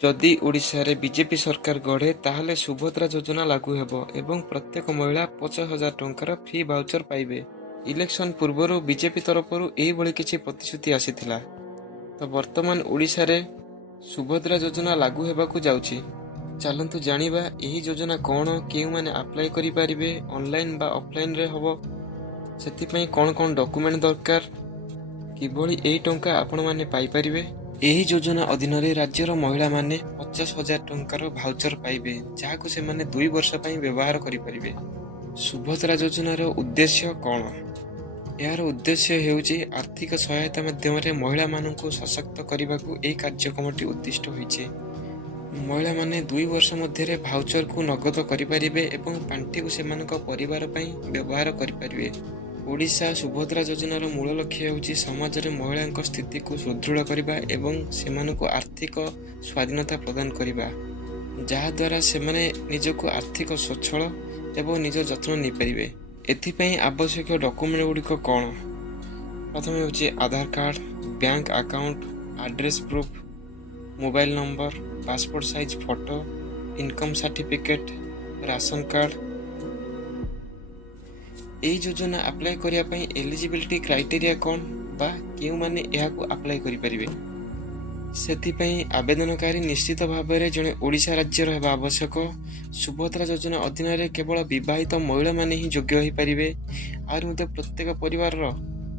जदि ओडिशा रे बीजेपी सरकार गढ़े ताहले सुभद्रा योजना लागू हेबो एवं प्रत्येक महिला 50,000 टंकार फ्री भाउचर पाइबे। इलेक्शन पूर्व बीजेपी तरफ एही किछि प्रतिश्रुति आसीथिला। तो वर्तमान ओडिशा रे सुभद्रा योजना लागू हेबाकू जाउछि। चलंतु जानिबा एही योजना कोन, केउ माने अप्लाई करि पारिबे, ऑनलाइन बा ऑफलाइन रे हबो, सेति पई कोन कोन डॉक्यूमेंट दरकार, किभଳି एही टंका आपण माने पाई परिबे। एही योजना अधीन रे राज्यर महिला माने 50,000 टंकार भाउचर पाइबे, जाहाकु से माने 2 वर्ष पई व्यवहार करि परिबे। सुभद्रा योजनार उद्देश्य कोन? यार उद्देश्य हेउची आर्थिक सहायता माध्यम रे महिला माननकु सशक्त करिबाकू एही कार्यक्रमटी उद्दिष्ट होइछे। महिला माने 2 वर्ष मध्य रे भाउचर को नगद करि परिबे एवं पांठी को सेमानक परिवार पई व्यवहार करि परिबे। ओडिशा सुभद्रा योजनार मूल लक्ष्य हेउची समाज रे महिलांक स्थिति को सुदृढ़ करिबा एवं सेमानकु आर्थिक स्वाधीनता प्रदान करिबा, जहा द्वारा सेमाने निजको आर्थिक स्वच्छल एवं निज जत्न नै परिबे। एथिपई आवश्यक डॉक्यूमेंट गुड़िक कौन? प्रथम हेउची Aadhaar card, bank account, address proof, mobile number, passport size photo, income certificate, ration card. एही योजना अप्लाई करिया पई एलिजिबिलिटी क्राइटेरिया कौन बा केउ माने एहाकू अप्लाई करि परिबे? सेति पई आवेदनकारी निश्चित भाव में जड़े ओडिशा राज्यर हेबा आवश्यक। सुभद्रा योजना अधीन रे केवल विवाहित महिला माने ही योग्य होई परिबे। आर मते प्रत्येक परिवार रो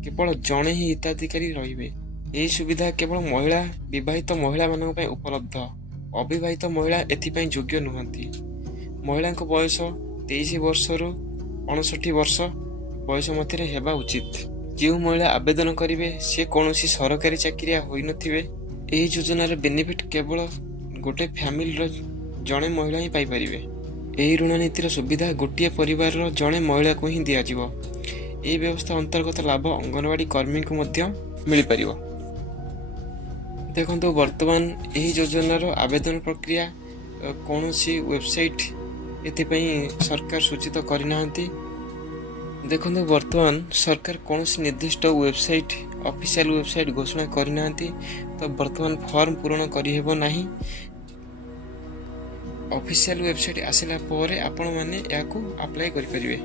केवल जणे ही हिताधिकारी रहिबे। एही सुविधा केवल महिला विवाहित महिला मानक पई उपलब्ध। अविवाहित महिला एथि पई योग्य नुहंती। महिलांक बयस 23 वर्ष रु 59 वर्ष बयस मध्य हेबा उचित। जो महिला आवेदन करिवे से कोनोसी सरकारी चाकरिया होई नथिबे। एही योजनार बेनिफिट केवल गोटे फैमिली रो जणे महिला ही पाई परिबे। एही ऋण नीतिर सुविधा गोटे परिवार रो जणे महिला को ही दिया जिवो। एही व्यवस्था अंतर्गत लाभ अंगनवाड़ी कर्मी को मध्य मिल परिबो। देखंतु वर्तमान एही योजनार आवेदन प्रक्रिया कोनोसी वेबसाइट एथिपई सरकार सूचित करिनाहंती। देखंतु वर्तमान सरकार कोनोसी निर्दिष्ट वेबसाइट ऑफिशियल वेबसाइट घोषणा करिनाहंती। तो वर्तमान फॉर्म पूरण करि हेबो नाही। ऑफिशियल वेबसाइट आसिला पोरे आपण माने याकू अप्लाई करि परिबे।